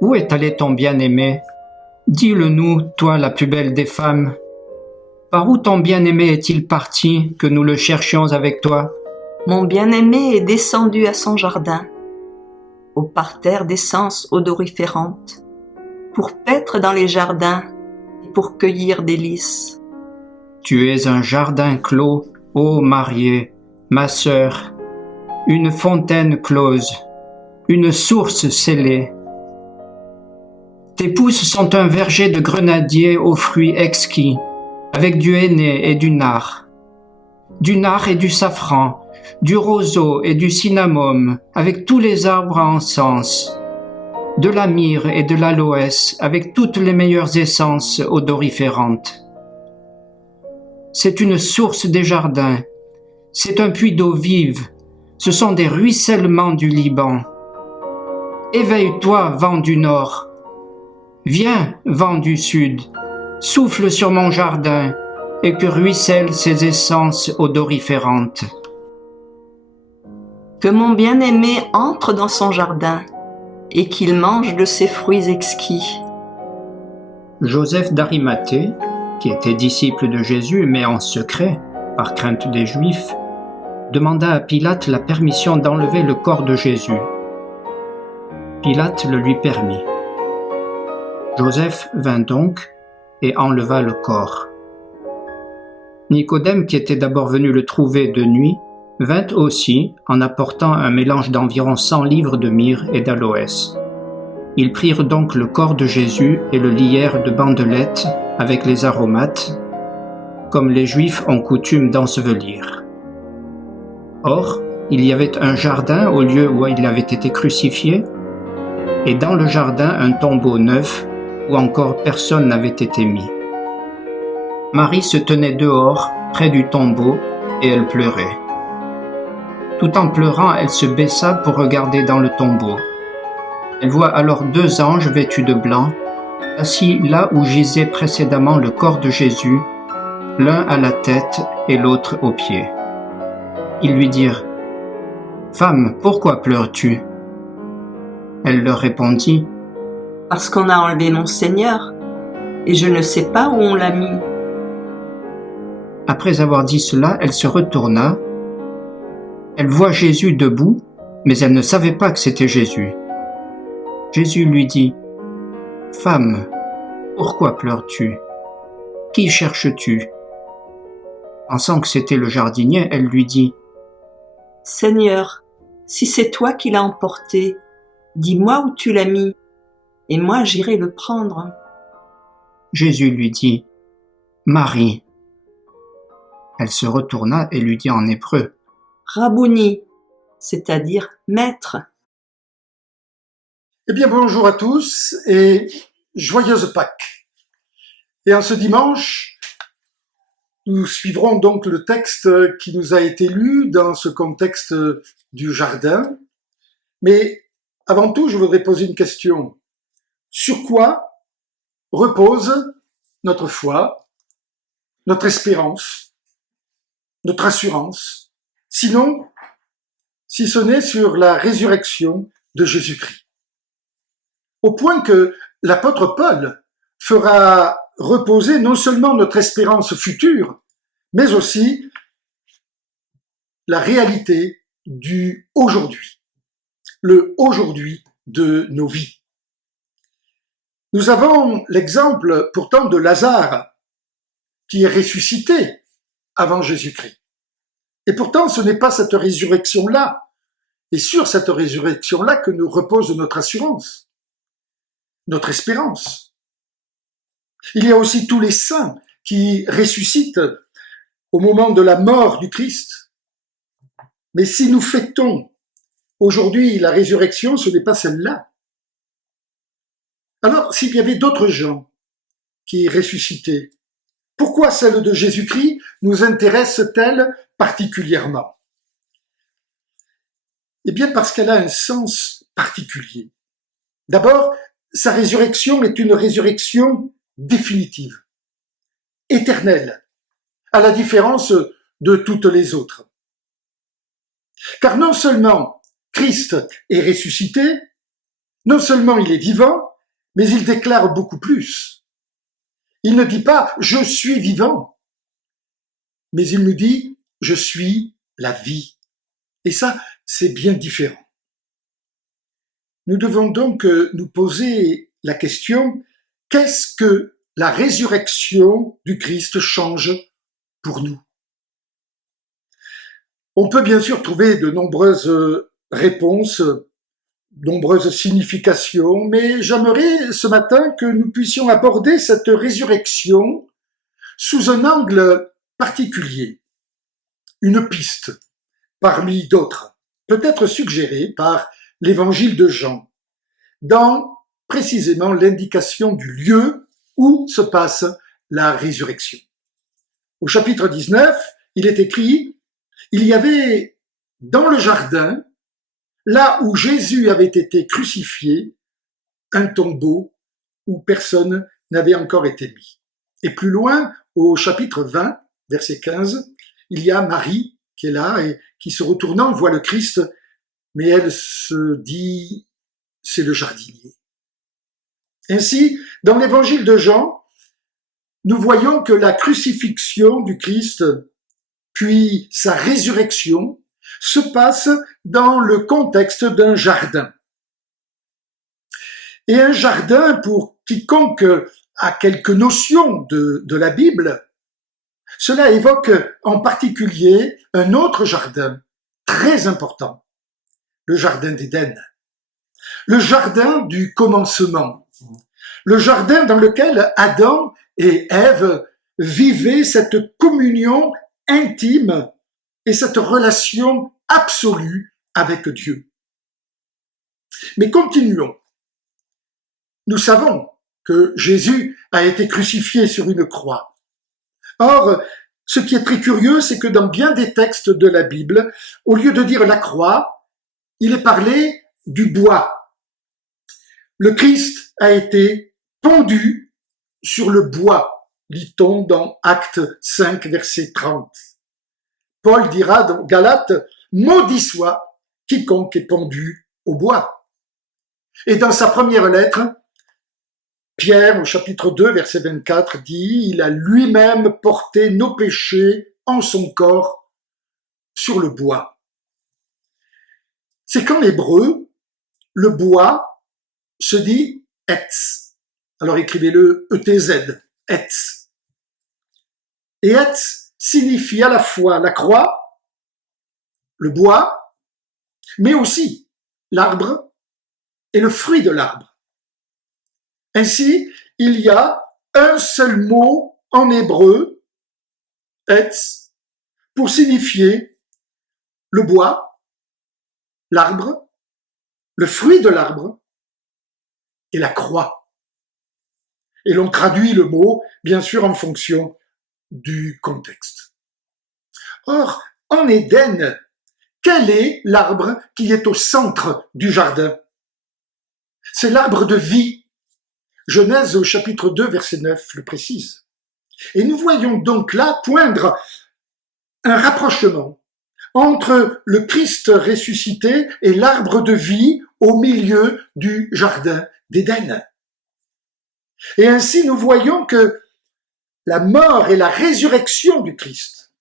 Où est allé ton bien-aimé? Dis-le-nous, toi la plus belle des femmes. Par où ton bien-aimé est-il parti, que nous le cherchions avec toi? Mon bien-aimé est descendu à son jardin, au parterre d'essences odoriférantes, pour paître dans les jardins et pour cueillir des lys. Tu es un jardin clos, ô mariée, ma sœur, une fontaine close, une source scellée. Tes pousses sont un verger de grenadiers aux fruits exquis, avec du henné et du nard et du safran, du roseau et du cinnamome, avec tous les arbres à encens, de la myrrhe et de l'aloès, avec toutes les meilleures essences odoriférantes. C'est une source des jardins, c'est un puits d'eau vive, ce sont des ruissellements du Liban. Éveille-toi, vent du nord. Viens, vent du sud, souffle sur mon jardin, et que ruissellent ses essences odoriférantes. Que mon bien-aimé entre dans son jardin et qu'il mange de ses fruits exquis. Joseph d'Arimathée, qui était disciple de Jésus, mais en secret, par crainte des Juifs, demanda à Pilate la permission d'enlever le corps de Jésus. Pilate le lui permit. Joseph vint donc et enleva le corps. Nicodème, qui était d'abord venu le trouver de nuit, vint aussi en apportant un mélange d'environ 100 livres de myrrhe et d'aloès. Ils prirent donc le corps de Jésus et le lièrent de bandelettes avec les aromates, comme les Juifs ont coutume d'ensevelir. Or, il y avait un jardin au lieu où il avait été crucifié, et dans le jardin un tombeau neuf où encore personne n'avait été mis. Marie se tenait dehors, près du tombeau, et elle pleurait. Tout en pleurant, elle se baissa pour regarder dans le tombeau. Elle voit alors 2 anges vêtus de blanc, assis là où gisait précédemment le corps de Jésus, l'un à la tête et l'autre aux pieds. Ils lui dirent : « Femme, pourquoi pleures-tu » Elle leur répondit : « Parce qu'on a enlevé mon Seigneur, et je ne sais pas où on l'a mis. » Après avoir dit cela, elle se retourna. Elle voit Jésus debout, mais elle ne savait pas que c'était Jésus. Jésus lui dit : « Femme, pourquoi pleures-tu ? Qui cherches-tu » Pensant que c'était le jardinier, elle lui dit : « Seigneur, si c'est toi qui l'as emporté, dis-moi où tu l'as mis, et moi j'irai le prendre. » Jésus lui dit : « Marie. » Elle se retourna et lui dit en hébreu : « Rabouni », c'est-à-dire maître. Eh bien, bonjour à tous et joyeuse Pâques. Et en ce dimanche, nous suivrons donc le texte qui nous a été lu dans ce contexte du jardin. Mais avant tout, je voudrais poser une question. Sur quoi repose notre foi, notre espérance, notre assurance, sinon, si ce n'est sur la résurrection de Jésus-Christ? Au point que l'apôtre Paul fera reposer non seulement notre espérance future, mais aussi la réalité du aujourd'hui, le aujourd'hui de nos vies. Nous avons l'exemple pourtant de Lazare, qui est ressuscité avant Jésus-Christ. Et pourtant, ce n'est pas cette résurrection-là, et sur cette résurrection-là que nous repose notre assurance, notre espérance. Il y a aussi tous les saints qui ressuscitent au moment de la mort du Christ. Mais si nous fêtons aujourd'hui la résurrection, ce n'est pas celle-là. Alors, s'il y avait d'autres gens qui ressuscitaient, pourquoi celle de Jésus-Christ nous intéresse-t-elle particulièrement? Eh bien, parce qu'elle a un sens particulier. D'abord, sa résurrection est une résurrection définitive, éternelle, à la différence de toutes les autres. Car non seulement Christ est ressuscité, non seulement il est vivant, Mais il déclare beaucoup plus. Il ne dit pas « je suis vivant », mais il nous dit « je suis la vie ». Et ça, c'est bien différent. Nous devons donc nous poser la question « qu'est-ce que la résurrection du Christ change pour nous ?» On peut bien sûr trouver de nombreuses réponses, nombreuses significations, mais j'aimerais ce matin que nous puissions aborder cette résurrection sous un angle particulier, une piste parmi d'autres, peut-être suggérée par l'évangile de Jean, dans précisément l'indication du lieu où se passe la résurrection. Au chapitre 19, il est écrit « Il y avait dans le jardin, là où Jésus avait été crucifié, un tombeau où personne n'avait encore été mis. » Et plus loin, au chapitre 20, verset 15, il y a Marie qui est là et qui, se retournant, voit le Christ, mais elle se dit « c'est le jardinier ». Ainsi, dans l'évangile de Jean, nous voyons que la crucifixion du Christ, puis sa résurrection, se passe dans le contexte d'un jardin. Et un jardin, pour quiconque a quelques notions de la Bible, cela évoque en particulier un autre jardin très important, le jardin d'Éden, le jardin du commencement, le jardin dans lequel Adam et Ève vivaient cette communion intime et cette relation absolue avec Dieu. Mais continuons. Nous savons que Jésus a été crucifié sur une croix. Or, ce qui est très curieux, c'est que dans bien des textes de la Bible, au lieu de dire la croix, il est parlé du bois. Le Christ a été pendu sur le bois, lit-on dans Actes 5, verset 30. Paul dira dans Galates, « Maudit soit quiconque est pendu au bois ». Et dans sa première lettre, Pierre, au chapitre 2, verset 24, dit « Il a lui-même porté nos péchés en son corps sur le bois ». C'est qu'en hébreu, le bois se dit « etz ». Alors écrivez-le E-T-Z, etz. Et etz signifie à la fois la croix, le bois, mais aussi l'arbre et le fruit de l'arbre. Ainsi, il y a un seul mot en hébreu, etz, pour signifier le bois, l'arbre, le fruit de l'arbre et la croix. Et l'on traduit le mot, bien sûr, en fonction du contexte. Or, en Éden, quel est l'arbre qui est au centre du jardin? C'est l'arbre de vie. Genèse au chapitre 2, verset 9 le précise. Et nous voyons donc là poindre un rapprochement entre le Christ ressuscité et l'arbre de vie au milieu du jardin d'Éden. Et ainsi nous voyons que la mort et la résurrection du Christ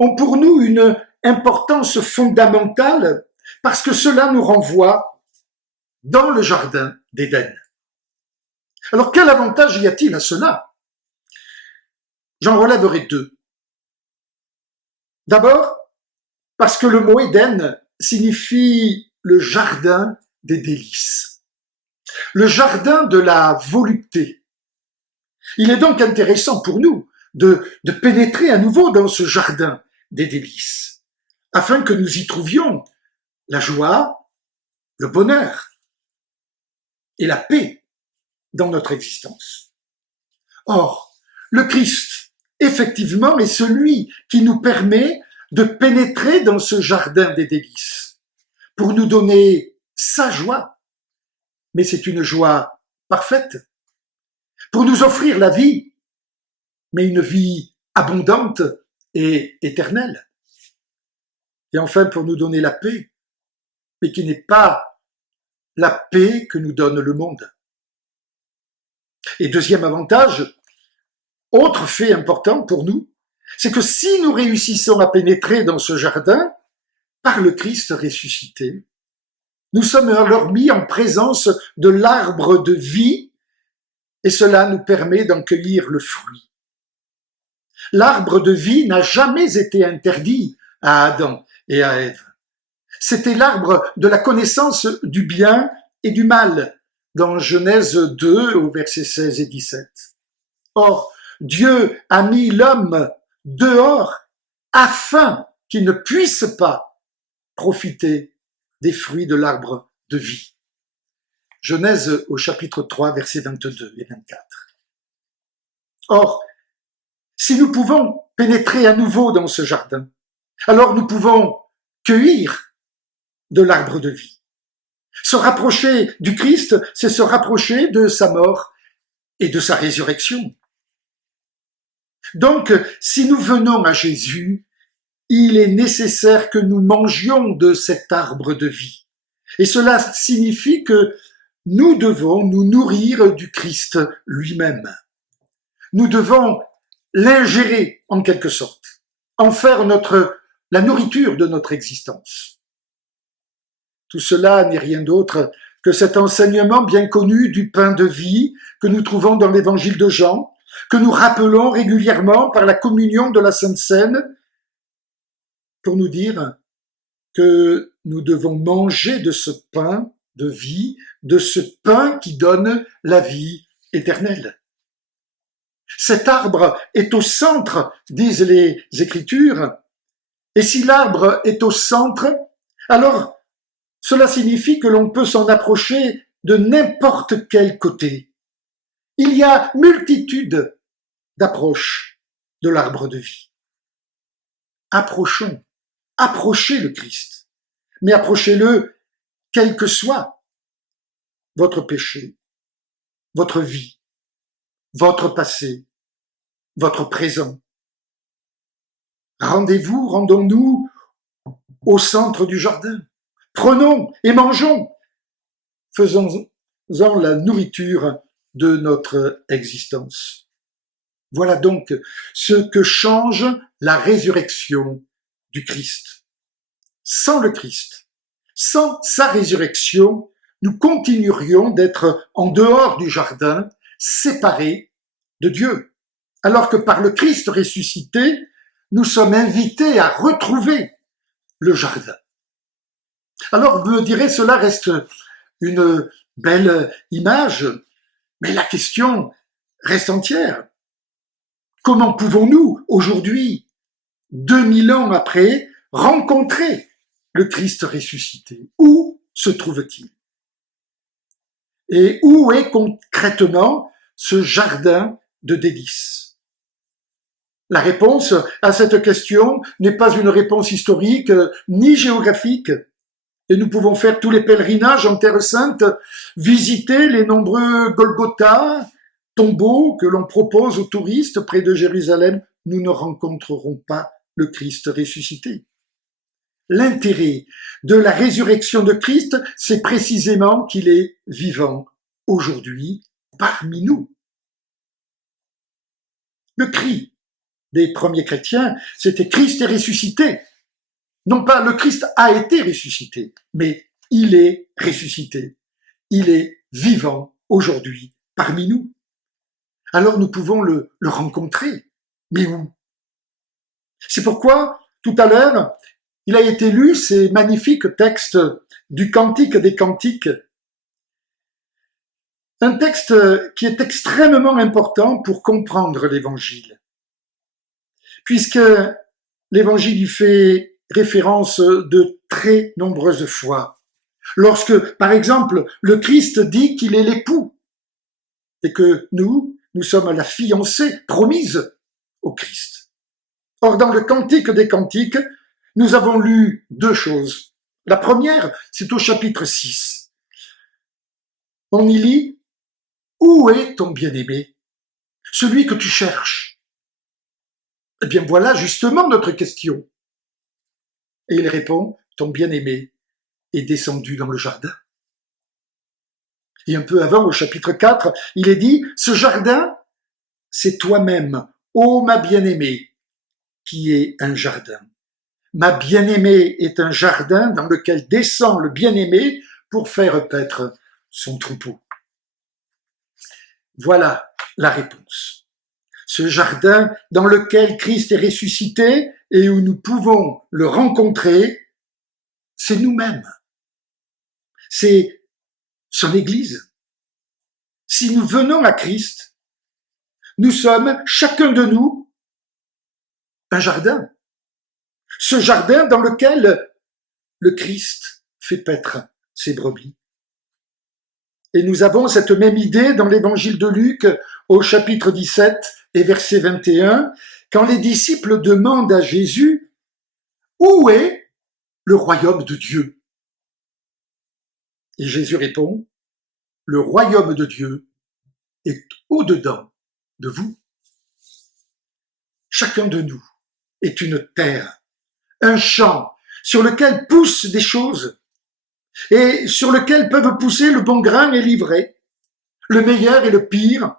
ont pour nous une importance fondamentale parce que cela nous renvoie dans le jardin d'Éden. Alors quel avantage y a-t-il à cela? J'en relèverai deux. D'abord, parce que le mot Éden signifie le jardin des délices, le jardin de la volupté. Il est donc intéressant pour nous de pénétrer à nouveau dans ce jardin des délices, afin que nous y trouvions la joie, le bonheur et la paix dans notre existence. Or, le Christ, effectivement, est celui qui nous permet de pénétrer dans ce jardin des délices pour nous donner sa joie, mais c'est une joie parfaite, pour nous offrir la vie, mais une vie abondante et éternelle, et enfin pour nous donner la paix, mais qui n'est pas la paix que nous donne le monde. Et deuxième avantage, autre fait important pour nous, c'est que si nous réussissons à pénétrer dans ce jardin, par le Christ ressuscité, nous sommes alors mis en présence de l'arbre de vie et cela nous permet d'en cueillir le fruit. L'arbre de vie n'a jamais été interdit à Adam et à Ève. C'était l'arbre de la connaissance du bien et du mal, dans Genèse 2 au verset 16 et 17. Or, Dieu a mis l'homme dehors afin qu'il ne puisse pas profiter des fruits de l'arbre de vie. Genèse au chapitre 3, versets 22 et 24. Or, si nous pouvons pénétrer à nouveau dans ce jardin, alors nous pouvons cueillir de l'arbre de vie. Se rapprocher du Christ, c'est se rapprocher de sa mort et de sa résurrection. Donc, si nous venons à Jésus, il est nécessaire que nous mangions de cet arbre de vie. Et cela signifie que nous devons nous nourrir du Christ lui-même. Nous devons l'ingérer en quelque sorte, en faire la nourriture de notre existence. Tout cela n'est rien d'autre que cet enseignement bien connu du pain de vie que nous trouvons dans l'évangile de Jean, que nous rappelons régulièrement par la communion de la Sainte Seine, pour nous dire que nous devons manger de ce pain de vie, de ce pain qui donne la vie éternelle. Cet arbre est au centre, disent les Écritures, et si l'arbre est au centre, alors cela signifie que l'on peut s'en approcher de n'importe quel côté. Il y a multitude d'approches de l'arbre de vie. Approchez le Christ, mais approchez-le quel que soit votre péché, votre vie, votre passé, votre présent. Rendons-nous au centre du jardin. Prenons et mangeons. Faisons-en la nourriture de notre existence. Voilà donc ce que change la résurrection du Christ. Sans le Christ, sans sa résurrection, nous continuerions d'être en dehors du jardin, séparés de Dieu, alors que par le Christ ressuscité, nous sommes invités à retrouver le jardin. Alors, vous me direz, cela reste une belle image, mais la question reste entière. Comment pouvons-nous, aujourd'hui, 2000 ans après, rencontrer le Christ ressuscité? Où se trouve-t-il? Et où est concrètement ce jardin de délices? La réponse à cette question n'est pas une réponse historique ni géographique. Et nous pouvons faire tous les pèlerinages en Terre Sainte, visiter les nombreux Golgotha, tombeaux que l'on propose aux touristes près de Jérusalem. Nous ne rencontrerons pas le Christ ressuscité. L'intérêt de la résurrection de Christ, c'est précisément qu'il est vivant aujourd'hui parmi nous. Le cri des premiers chrétiens, c'était Christ est ressuscité. Non pas le Christ a été ressuscité, mais il est ressuscité. Il est vivant aujourd'hui parmi nous. Alors nous pouvons le rencontrer. Mais où? C'est pourquoi, tout à l'heure, il a été lu ces magnifiques textes du Cantique des Cantiques. Un texte qui est extrêmement important pour comprendre l'Évangile. Puisque l'Évangile y fait référence de très nombreuses fois. Lorsque, par exemple, le Christ dit qu'il est l'époux et que nous sommes la fiancée promise au Christ. Or, dans le Cantique des Cantiques, nous avons lu deux choses. La première, c'est au chapitre 6. On y lit « Où est ton bien-aimé, celui que tu cherches ?» Eh bien, voilà justement notre question. Et il répond, ton bien-aimé est descendu dans le jardin. Et un peu avant, au chapitre 4, il est dit, « Ce jardin, c'est toi-même, ô ma bien-aimée, qui est un jardin. Ma bien-aimée est un jardin dans lequel descend le bien-aimé pour faire paître son troupeau. » Voilà la réponse. Ce jardin dans lequel Christ est ressuscité et où nous pouvons le rencontrer, c'est nous-mêmes. C'est son Église. Si nous venons à Christ, nous sommes, chacun de nous, un jardin. Ce jardin dans lequel le Christ fait paître ses brebis. Et nous avons cette même idée dans l'évangile de Luc au chapitre 17 et verset 21, quand les disciples demandent à Jésus « Où est le royaume de Dieu ?» Et Jésus répond « Le royaume de Dieu est au-dedans de vous. » Chacun de nous est une terre, un champ sur lequel poussent des choses et sur lequel peuvent pousser le bon grain et l'ivraie, le meilleur et le pire.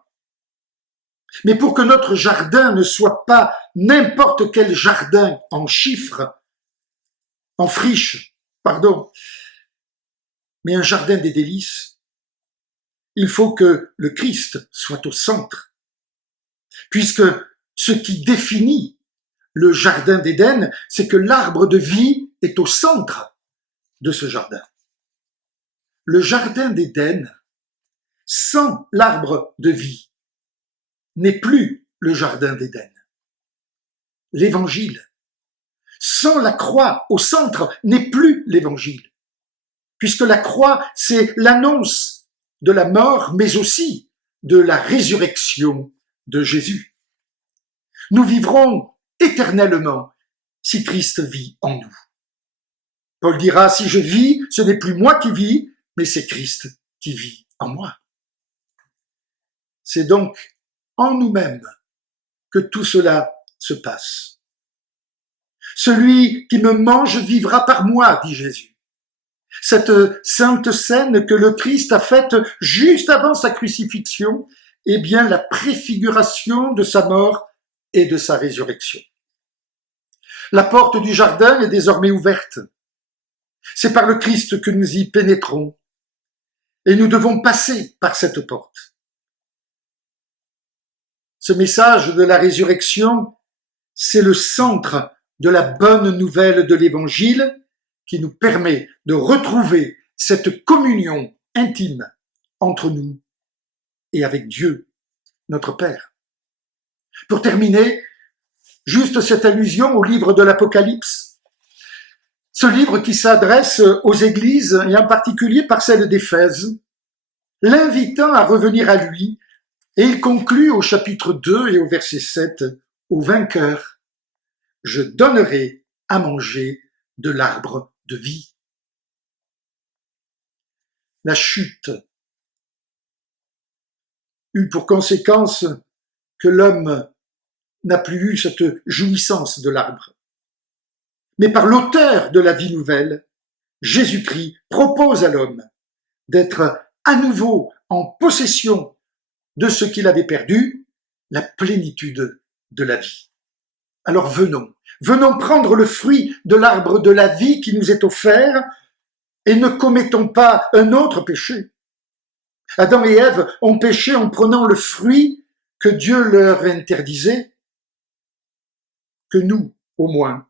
Mais pour que notre jardin ne soit pas n'importe quel jardin en chiffres, en friche, mais un jardin des délices, il faut que le Christ soit au centre, puisque ce qui définit le jardin d'Éden, c'est que l'arbre de vie est au centre de ce jardin. Le jardin d'Éden, sans l'arbre de vie, n'est plus le jardin d'Éden. L'évangile, sans la croix au centre, n'est plus l'évangile, puisque la croix, c'est l'annonce de la mort, mais aussi de la résurrection de Jésus. Nous vivrons éternellement si Christ vit en nous. Paul dira, si je vis, ce n'est plus moi qui vis, mais c'est Christ qui vit en moi. C'est donc en nous-mêmes que tout cela se passe. Celui qui me mange vivra par moi, dit Jésus. Cette sainte scène que le Christ a faite juste avant sa crucifixion est bien la préfiguration de sa mort et de sa résurrection. La porte du jardin est désormais ouverte. C'est par le Christ que nous y pénétrons. Et nous devons passer par cette porte. Ce message de la résurrection, c'est le centre de la bonne nouvelle de l'Évangile qui nous permet de retrouver cette communion intime entre nous et avec Dieu, notre Père. Pour terminer, juste cette allusion au livre de l'Apocalypse, ce livre qui s'adresse aux églises, et en particulier par celle d'Éphèse, l'invitant à revenir à lui, et il conclut au chapitre 2 et au verset 7, « Au vainqueur, je donnerai à manger de l'arbre de vie. » La chute eut pour conséquence que l'homme n'a plus eu cette jouissance de l'arbre. Mais par l'auteur de la vie nouvelle, Jésus-Christ propose à l'homme d'être à nouveau en possession de ce qu'il avait perdu, la plénitude de la vie. Alors venons prendre le fruit de l'arbre de la vie qui nous est offert et ne commettons pas un autre péché. Adam et Ève ont péché en prenant le fruit que Dieu leur interdisait, que nous, au moins,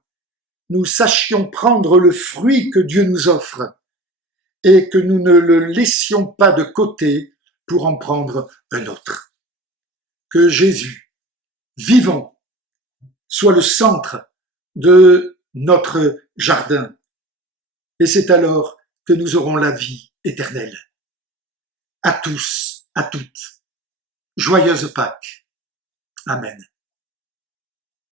nous sachions prendre le fruit que Dieu nous offre et que nous ne le laissions pas de côté pour en prendre un autre. Que Jésus, vivant, soit le centre de notre jardin. Et c'est alors que nous aurons la vie éternelle. À tous, à toutes, joyeuse Pâques. Amen.